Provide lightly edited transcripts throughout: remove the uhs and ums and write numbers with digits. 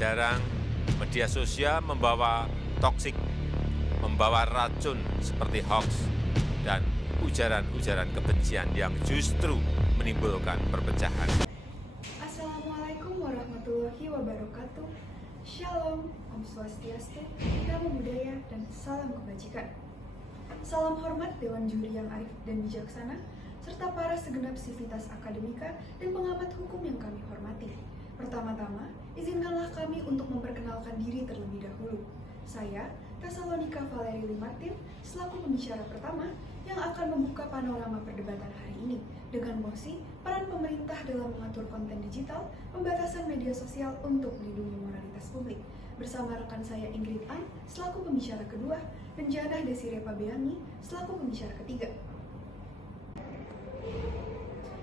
jarang media sosial membawa toksik, membawa racun seperti hoax dan ujaran-ujaran kebencian yang justru menimbulkan perpecahan. Assalamualaikum warahmatullahi wabarakatuh. Shalom, Om Swastiastu, Namo Buddhaya, dan salam kebajikan. Salam hormat Dewan Juri yang arif dan bijaksana, serta para segenap sivitas akademika dan pengamat hukum yang kami hormati. Pertama-tama, izinkanlah kami untuk memperkenalkan diri terlebih dahulu. Saya, Tesalonika Valery Martin, selaku pembicara pertama yang akan membuka panorama perdebatan hari ini dengan mosi peran pemerintah dalam mengatur konten digital, pembatasan media sosial untuk melindungi moralitas publik. Bersama rekan saya Ingrid An selaku pembicara kedua dan Janah Desire Pabeani selaku pembicara ketiga.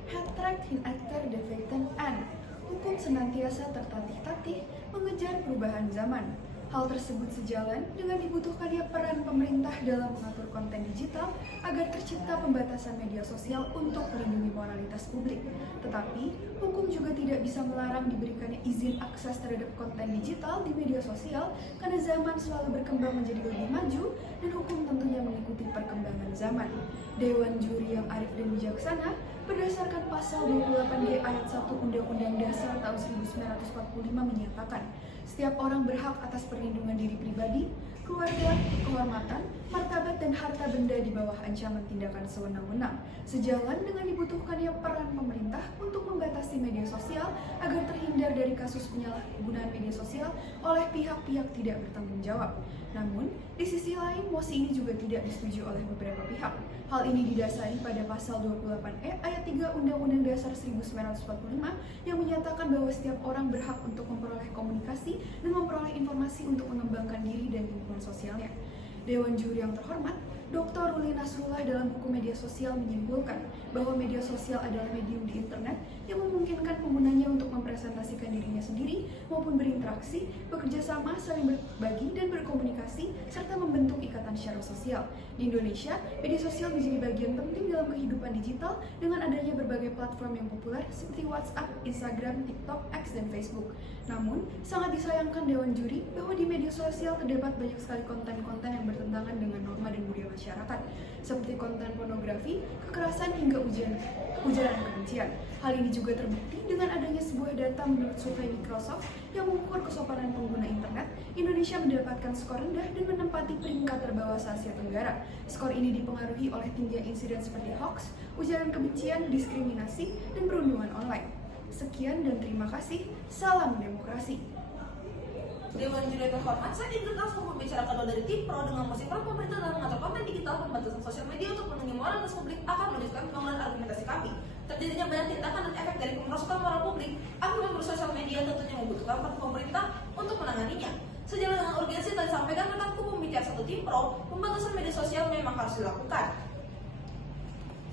Hatrak hin aktar defekten an. Hukum senantiasa tertatih-tatih mengejar perubahan zaman. Hal tersebut sejalan dengan dibutuhkannya peran pemerintah dalam mengatur konten digital agar tercipta pembatasan media sosial untuk melindungi moralitas publik. Tetapi, hukum juga tidak bisa melarang diberikannya izin akses terhadap konten digital di media sosial karena zaman selalu berkembang menjadi lebih maju dan hukum tentunya mengikuti perkembangan zaman. Dewan Juri yang arif dan bijaksana berdasarkan pasal 28G ayat 1 Undang-Undang Dasar tahun 1945 menyatakan, setiap orang berhak atas perlindungan diri pribadi, keluarga, kehormatan, martabat dan harta benda di bawah ancaman tindakan sewenang-wenang, sejalan dengan dibutuhkannya peran pemerintah untuk membatasi media sosial agar terhindar dari kasus penyalahgunaan media sosial oleh pihak-pihak tidak bertanggung jawab. Namun, di sisi lain, mosi ini juga tidak disetujui oleh beberapa pihak. Hal ini didasari pada pasal 28E ayat 3 Undang-Undang Dasar 1945 yang menyatakan bahwa setiap orang berhak untuk memperoleh komunikasi dan memperoleh informasi untuk mengembangkan diri dan lingkungan sosialnya. Dewan Juri yang terhormat, Dr. Ruli Nasrullah dalam buku media sosial menyimpulkan bahwa media sosial adalah medium di internet yang memungkinkan penggunanya untuk mempresentasikan dirinya sendiri maupun berinteraksi, bekerja sama, saling berbagi dan berkomunikasi, serta membentuk ikatan secara sosial. Di Indonesia, media sosial menjadi bagian penting dalam kehidupan digital dengan adanya berbagai platform yang populer seperti WhatsApp, Instagram, TikTok, X, dan Facebook. Namun, sangat disayangkan Dewan Juri bahwa di media sosial terdapat banyak sekali konten-konten yang bertentangan dengan norma dan budaya masyarakat, seperti konten pornografi, kekerasan, hingga ujaran kebencian. Hal ini juga terbukti dengan adanya sebuah data menurut survei Microsoft yang mengukur kesopanan pengguna internet. Indonesia mendapatkan skor rendah dan menempati peringkat terbawah se-Asia Tenggara. Skor ini dipengaruhi oleh tingginya insiden seperti hoax, ujaran kebencian, diskriminasi, dan perundungan online. Sekian dan terima kasih. Salam demokrasi. Dewan Juri terhormat, saya ingin langsung pembicara kedua dari tim Pro dengan mosi peran pemerintah dalam mengatur konten digital, pembatasan sosial media untuk melindungi moralitas publik akan melanjutkan pembangunan argumentasi kami. Terjadinya banyak tindakan dan efek dari pemerosotan moral publik akibat bersosial media tentunya membutuhkan peran pemerintah untuk menanganinya. Sejalan dengan urgensi yang disampaikan rekanku pembicara satu tim Pro, pembatasan media sosial memang harus dilakukan.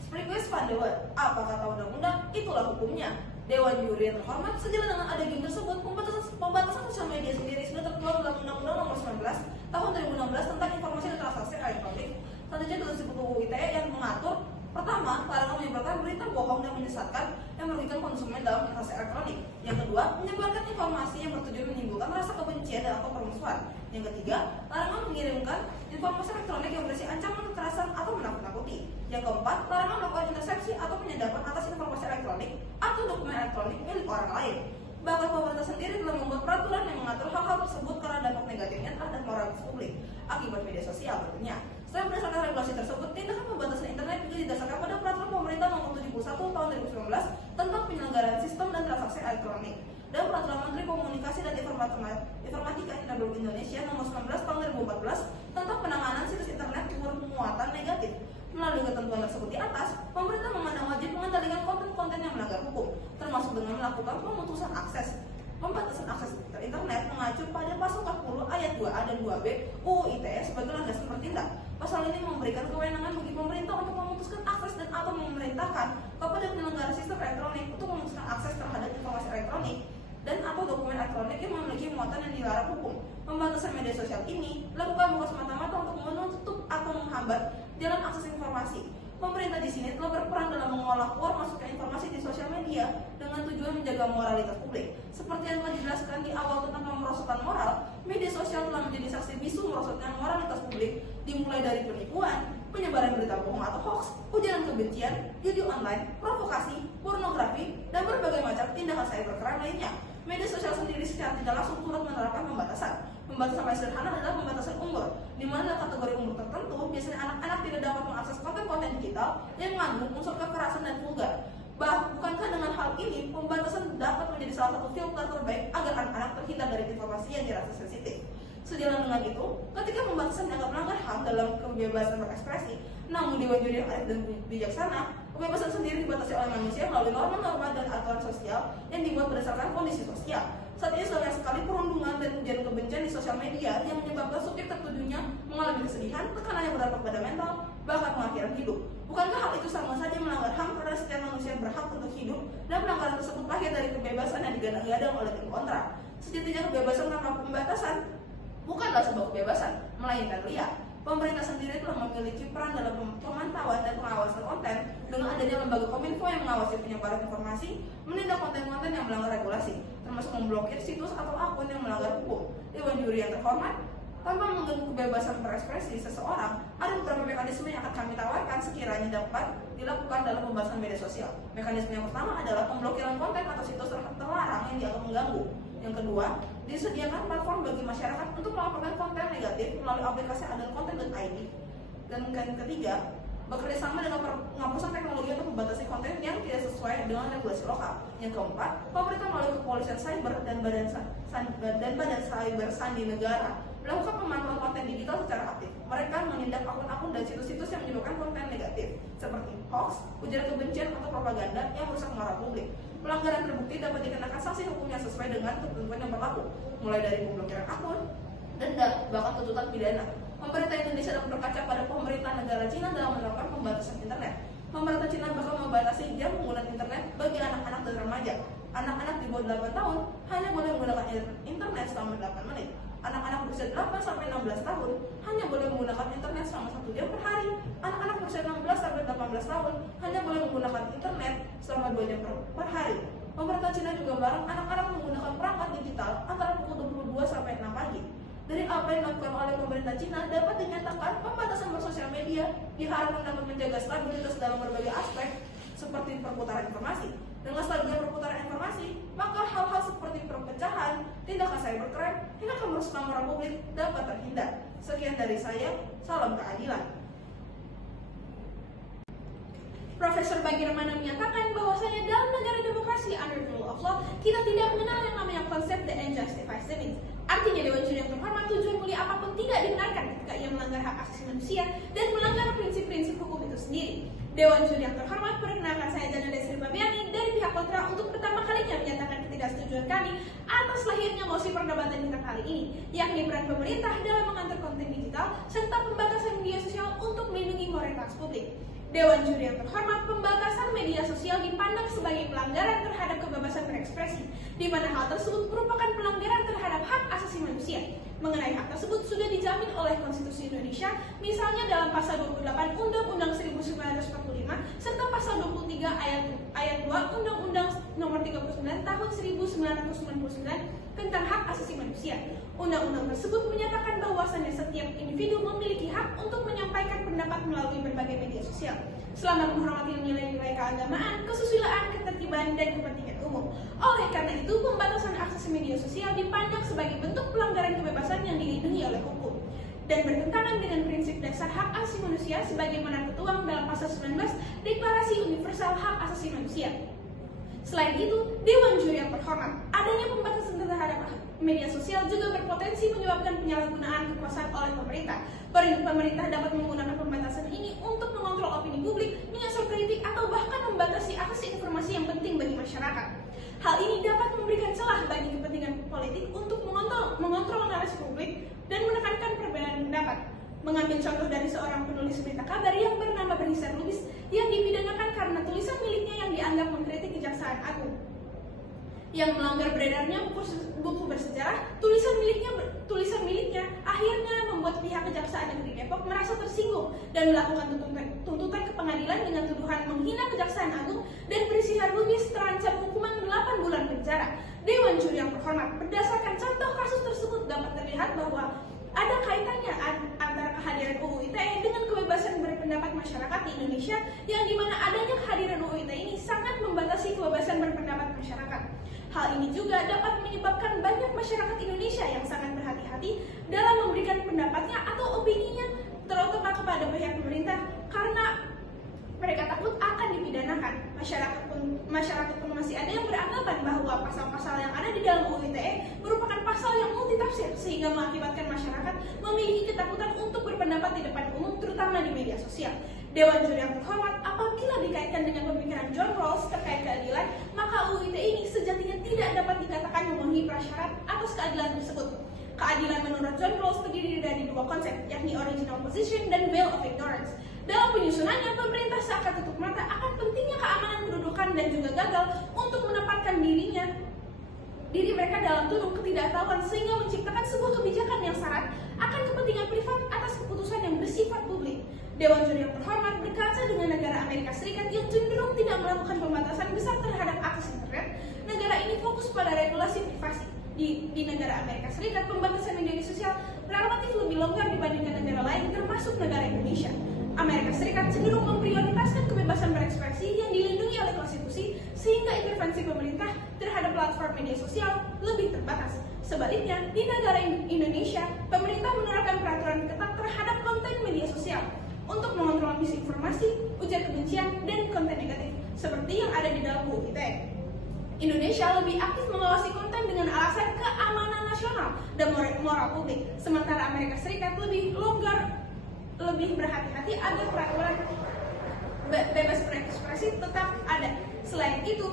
Request Pandewa, apa kata undang-undang, itulah hukumnya. Dewan Juri yang terhormat, sejalan dengan adendum tersebut, pembatasan sosial media sendiri sudah tertuang dalam Undang-Undang Nomor 19 Tahun 2016 tentang informasi dan transaksi elektronik. Tentunya dalam buku ITE yang mengatur, pertama, larangan menyebarkan berita bohong dan menyesatkan yang merugikan konsumen dalam transaksi elektronik. Yang kedua, menyebarkan informasi yang bertujuan menimbulkan rasa kebencian dan atau permusuhan. Yang ketiga, larangan mengirimkan informasi elektronik yang berisi ancaman kekerasan atau menakut-nakuti. Yang keempat, larangan melakukan intersepsi atau penyadapan atas informasi elektronik atau dokumen elektronik milik orang lain. Bahkan pemerintah sendiri telah membuat peraturan yang mengatur hal-hal tersebut karena dampak negatifnya terhadap moralitas publik akibat media sosial tentunya. Selain berdasarkan regulasi tersebut, tindakan pembatasan internet juga didasarkan pada peraturan pemerintah nomor 71 tahun 2019 tentang penyelenggaraan sistem dan transaksi elektronik dan peraturan Menteri Komunikasi dan Informatika Republik Indonesia nomor 19 tahun 2014 tentang penanganan situs internet bermuatan negatif. Melalui ketentuan tersebut di atas, pemerintah memandang wajib mengendalikan konten-konten yang melanggar hukum, termasuk dengan melakukan pemutusan akses. Pembatasan akses internet mengacu pada pasal 40 ayat 2A dan 2B UU ITE sebagai landasan bertindak. Pasal ini memberikan kewenangan bagi pemerintah untuk memutuskan akses dan atau memerintahkan kepada penyelenggara sistem elektronik untuk memutuskan akses terhadap informasi elektronik dan atau dokumen elektronik yang memiliki muatan yang dilarang hukum. Pembatasan media sosial ini dilakukan bukan semata-mata untuk menutup atau menghambat jalan akses informasi. Pemerintah di sini telah berperan dalam mengolah keluar masuknya informasi di sosial media dengan tujuan menjaga moralitas publik. Seperti yang telah dijelaskan di awal tentang pemerosotan moral, media sosial telah menjadi saksi bisu merosotnya moralitas publik, dimulai dari penipuan, penyebaran berita bohong atau hoax, ujaran kebencian, judi online, provokasi, pornografi, dan berbagai macam tindakan cybercrime lainnya. Media sosial sendiri secara tidak langsung turut menerapkan pembatasan. Pembatasan paling sederhana adalah pembatasan umur, di mana dalam kategori umur tertentu, biasanya anak-anak tidak dapat mengakses konten-konten digital yang mengandung unsur kekerasan dan vulgar. Bukankah dengan hal ini, pembatasan dapat menjadi salah satu filter terbaik agar anak-anak terhindar dari informasi yang dirasa sensitif? Sejalan dengan itu, ketika pembatasan dianggap melanggar HAM dalam kebebasan berekspresi, namun Dewan Juri yang adil dan bijaksana, kebebasan sendiri dibatasi oleh manusia melalui norma-norma dan aturan sosial yang dibuat berdasarkan kondisi sosial. Saat ini banyak sekali perundungan dan ujaran kebencian di sosial media yang menyebabkan subjek tertujunya mengalami kesedihan, tekanan yang berdampak pada mental, bahkan pengakhiran hidup. Bukankah hal itu sama saja melanggar HAM karena setiap manusia berhak untuk hidup dan pelanggaran tersebut lahir dari kebebasan yang digadang-gadang oleh tim kontra? Sejatinya kebebasan tanpa pembatasan bukanlah sebuah kebebasan, melainkan liar. Pemerintah sendiri telah memiliki peran dalam pemantauan dan pengawasan konten dengan adanya lembaga Kominfo yang mengawasi penyebaran informasi, menindak konten-konten yang melanggar regulasi, termasuk memblokir situs atau akun yang melanggar hukum. Dewan Juri yang terhormat, tanpa mengganggu kebebasan berekspresi seseorang, ada beberapa mekanisme yang akan kami tawarkan sekiranya dapat dilakukan dalam pembahasan media sosial. Mekanisme yang pertama adalah pemblokiran konten atau situs terlarang yang dianggap mengganggu. Yang kedua, disediakan platform bagi masyarakat untuk melaporkan konten negatif melalui aplikasi adilkonten.id. Dan yang ketiga, bekerja sama dengan penghapusan teknologi untuk membatasi konten yang tidak sesuai dengan regulasi lokal. Yang keempat, pemerintah melalui kepolisian cyber dan badan cyber sandi negara melakukan pemantauan konten digital secara aktif. Mereka menindak akun-akun dan situs-situs yang menyebabkan konten negatif, seperti hoax, ujaran kebencian atau propaganda yang merusak moral publik. Pelanggaran terbukti dapat dikenakan sanksi hukum yang sesuai dengan ketentuan yang berlaku, mulai dari pemblokiran akun, denda, bahkan tuntutan pidana. Pemerintah Indonesia dapat berkaca pada pemerintah negara Cina dalam menerapkan pembatasan internet. Pemerintah Cina bakal membatasi jam penggunaan internet bagi anak-anak dan remaja. Anak-anak di bawah 8 tahun hanya boleh menggunakan internet selama 8 menit. Anak-anak berusia 8 sampai 16 tahun hanya boleh menggunakan internet selama 1 jam per hari. Anak-anak berusia 16 sampai 18 tahun hanya boleh menggunakan internet selama 2 jam per hari. Pemerintah Cina juga melarang anak-anak menggunakan perangkat digital antara pukul 22 sampai 6 pagi. Dari apa yang dilakukan oleh pemerintah Cina dapat dinyatakan pembatasan bersosial media diharapkan dapat menjaga stabilitas dalam berbagai aspek seperti perputaran informasi. Dengan stabilnya perputaran informasi, maka hal-hal seperti perpecahan, tindakan cybercrime, hingga kemerosotan moral publik dapat terhindar. Sekian dari saya, salam keadilan. Profesor Bagirmana menyatakan bahwasanya dalam negara demokrasi under the rule of law, kita tidak mengenal yang namanya konsep the end justifies the means. Artinya Dewan Juri yang terhormat, tujuan mulia apapun tidak dibenarkan ketika ia melanggar hak asasi manusia dan melanggar prinsip-prinsip hukum itu sendiri. Dewan Juri yang terhormat, perkenalkan saya Jana Desri Fabiani dari pihak kontra untuk pertama kalinya menyatakan ketidaksetujuan kami atas lahirnya mosi perdebatan kita kali ini, yakni peran pemerintah dalam mengatur konten digital serta pembatasan media sosial untuk melindungi moralitas publik. Dewan Juri yang terhormat, pembatasan media sosial dipandang sebagai pelanggaran terhadap kebebasan berekspresi, di mana hal tersebut merupakan pelanggaran terhadap hak asasi manusia. Mengenai hak tersebut sudah dijamin oleh Konstitusi Indonesia, misalnya dalam pasal 28 Undang-Undang 1945 serta pasal 23 ayat 2 Undang-Undang Nomor 39 Tahun 1999 tentang hak asasi manusia. Undang-undang tersebut menyatakan bahwasannya setiap individu memiliki hak untuk menyampaikan pendapat melalui berbagai media sosial, selama menghormati nilai-nilai keagamaan, kesusilaan, ketertiban, dan kepentingan umum. Oleh karena itu, pembatasan akses media sosial dipandang sebagai bentuk pelanggaran kebebasan yang dilindungi oleh hukum dan bertentangan dengan prinsip dasar hak asasi manusia sebagaimana tertuang dalam pasal 19 Deklarasi Universal Hak Asasi Manusia. Selain itu, Dewan Juri yang terhormat, adanya pembatasan terhadap media sosial juga berpotensi menyebabkan penyalahgunaan kekuasaan oleh pemerintah. Pemerintah dapat menggunakan pembatasan ini untuk mengontrol opini publik, menyasar kritik, atau bahkan membatasi akses informasi yang penting bagi masyarakat. Hal ini dapat memberikan celah bagi kepentingan politik untuk mengontrol narasi publik dan menekankan perbedaan pendapat. Mengambil contoh dari seorang penulis berita kabar yang bernama Bernicer Lubis yang dipidanakan karena tulisan miliknya yang dianggap mengkritik Kejaksaan Agung. yang melanggar beredarnya buku bersejarah, tulisan miliknya akhirnya membuat pihak Kejaksaan Negeri Depok merasa tersinggung dan melakukan tuntutan ke pengadilan dengan tuduhan menghina Kejaksaan Agung dan Prisiar Lubis terancam hukuman 8 bulan penjara. Dewan Juri yang terhormat, berdasarkan contoh kasus tersebut dapat terlihat bahwa ada kaitannya antara kehadiran UU ITE dengan kebebasan berpendapat masyarakat di Indonesia, yang dimana adanya kehadiran UU ITE ini sangat membatasi kebebasan berpendapat masyarakat. Hal ini juga dapat menyebabkan banyak masyarakat Indonesia yang sangat berhati-hati dalam memberikan pendapatnya atau opininya, terutama kepada pihak pemerintah, karena mereka takut akan dipidanakan. Masyarakat pun masih ada yang beranggapan bahwa pasal-pasal yang ada di dalam UU ITE merupakan pasal yang multitafsir, sehingga mengakibatkan masyarakat memiliki ketakutan untuk berpendapat di depan umum, terutama di media sosial. Dewan Juri yang terhormat, apabila dikaitkan dengan pemikiran John Rawls terkait keadilan, maka UU ITE ini sejatinya tidak dapat dikatakan memenuhi prasyarat atas keadilan tersebut. Keadilan menurut John Rawls terdiri dari 2 konsep, yakni original position dan veil of ignorance. Dalam penyusunannya, pemerintah seakan tutup mata akan pentingnya keamanan kedudukan dan juga gagal untuk menempatkan diri mereka dalam turun ketidaktahuan, sehingga menciptakan sebuah kebijakan yang syarat akan kepentingan privat atas keputusan yang bersifat publik. Dewan Juri yang terhormat, berkaca dengan negara Amerika Serikat yang cenderung tidak melakukan pembatasan besar terhadap akses internet, negara ini fokus pada regulasi privasi. Di negara Amerika Serikat, pembatasan media sosial relatif lebih longgar dibandingkan negara lain, termasuk negara Indonesia. Amerika Serikat cenderung memprioritaskan kebebasan berekspresi yang dilindungi oleh konstitusi, sehingga intervensi pemerintah terhadap platform media sosial lebih terbatas. Sebaliknya, di negara Indonesia, pemerintah menerapkan peraturan ketat terhadap konten media sosial untuk mengontrol misinformasi, ujar kebencian, dan konten negatif, seperti yang ada di dalam UU ITE. Indonesia lebih aktif mengawasi konten dengan alasan keamanan nasional dan moral publik, sementara Amerika Serikat lebih longgar, lebih berhati-hati agar peraturan bebas berekspresi tetap ada. Selain itu,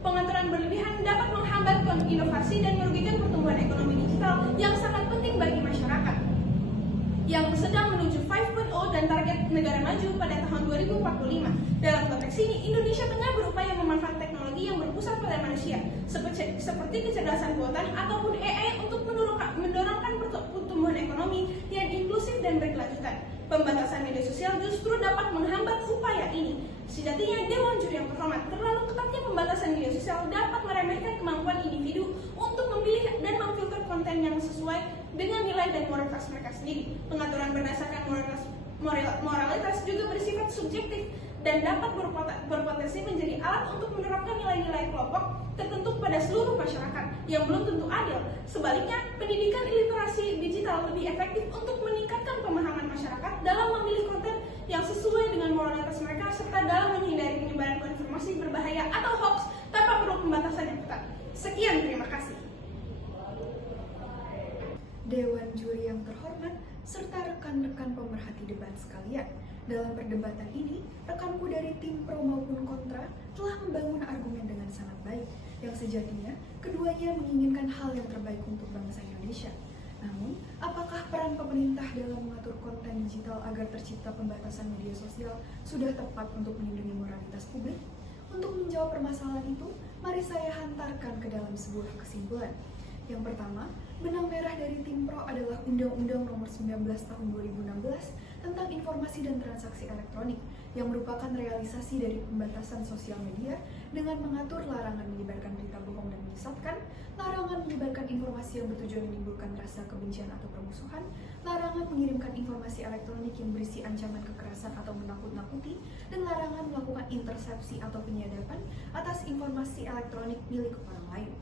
pengaturan berlebihan dapat menghambat inovasi dan merugikan pertumbuhan ekonomi digital yang sangat penting bagi masyarakat yang sedang menuju 5.0 dan target negara maju pada tahun 2045. Dalam konteks ini, Indonesia tengah berupaya memanfaatkan teknologi yang berpusat pada manusia, seperti kecerdasan buatan ataupun AI, untuk mendorongkan pertumbuhan ekonomi yang inklusif dan berkelanjutan. Pembatasan media sosial justru dapat menghambat upaya ini. Sejatinya, Dewan Juri yang terhormat, terlalu ketatnya pembatasan media sosial dapat meremehkan kemampuan individu untuk memilih dan memfilter konten yang sesuai dengan nilai dan moralitas mereka sendiri. Pengaturan berdasarkan moralitas juga bersifat subjektif dan dapat berpotensi menjadi alat untuk menerapkan nilai-nilai kelompok tertentu pada seluruh masyarakat yang belum tentu adil. Sebaliknya, pendidikan literasi digital lebih efektif untuk meningkatkan pemahaman masyarakat dalam memilih konten yang sesuai dengan moralitas mereka, serta dalam menghindari penyebaran informasi berbahaya atau hoax tanpa perlu pembatasan yang ketat. Sekian, terima kasih. Dewan Juri yang terhormat, serta rekan-rekan pemerhati debat sekalian. Dalam perdebatan ini, rekanku dari tim pro maupun kontra telah membangun argumen dengan sangat baik, yang sejatinya keduanya menginginkan hal yang terbaik untuk bangsa Indonesia. Namun, apakah peran pemerintah dalam mengatur konten digital agar tercipta pembatasan media sosial sudah tepat untuk melindungi moralitas publik? Untuk menjawab permasalahan itu, mari saya hantarkan ke dalam sebuah kesimpulan. Yang pertama, benang merah dari tim pro adalah Undang-Undang Nomor 19 Tahun 2016 tentang Informasi dan Transaksi Elektronik, yang merupakan realisasi dari pembatasan sosial media dengan mengatur larangan menyebarkan berita bohong dan menyesatkan, larangan menyebarkan informasi yang bertujuan menimbulkan rasa kebencian atau permusuhan, larangan mengirimkan informasi elektronik yang berisi ancaman kekerasan atau menakut-nakuti, dan larangan melakukan intersepsi atau penyadapan atas informasi elektronik milik orang lain.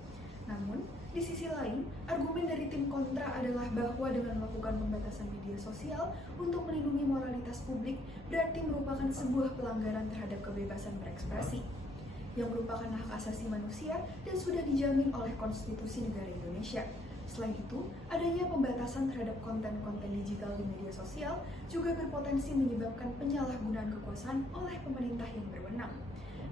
Namun, di sisi lain, argumen dari tim kontra adalah bahwa dengan melakukan pembatasan media sosial untuk melindungi moralitas publik berarti merupakan sebuah pelanggaran terhadap kebebasan berekspresi, yang merupakan hak asasi manusia dan sudah dijamin oleh konstitusi negara Indonesia. Selain itu, adanya pembatasan terhadap konten-konten digital di media sosial juga berpotensi menyebabkan penyalahgunaan kekuasaan oleh pemerintah yang berwenang.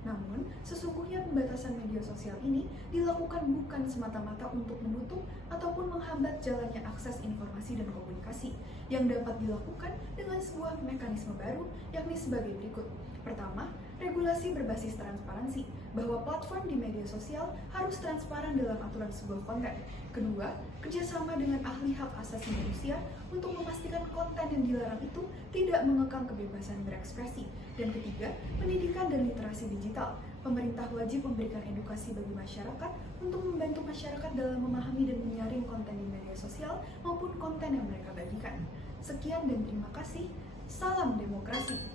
Namun, sesungguhnya pembatasan media sosial ini dilakukan bukan semata-mata untuk menutup ataupun menghambat jalannya akses informasi dan komunikasi, yang dapat dilakukan dengan sebuah mekanisme baru, yakni sebagai berikut. Pertama, regulasi berbasis transparansi, bahwa platform di media sosial harus transparan dalam aturan sebuah konten. Kedua, kerjasama dengan ahli hak asasi manusia untuk memastikan konten yang dilarang itu tidak mengekang kebebasan berekspresi. Dan ketiga, pendidikan dan literasi digital. Pemerintah wajib memberikan edukasi bagi masyarakat untuk membantu masyarakat dalam memahami dan menyaring konten di media sosial maupun konten yang mereka bagikan. Sekian dan terima kasih. Salam demokrasi.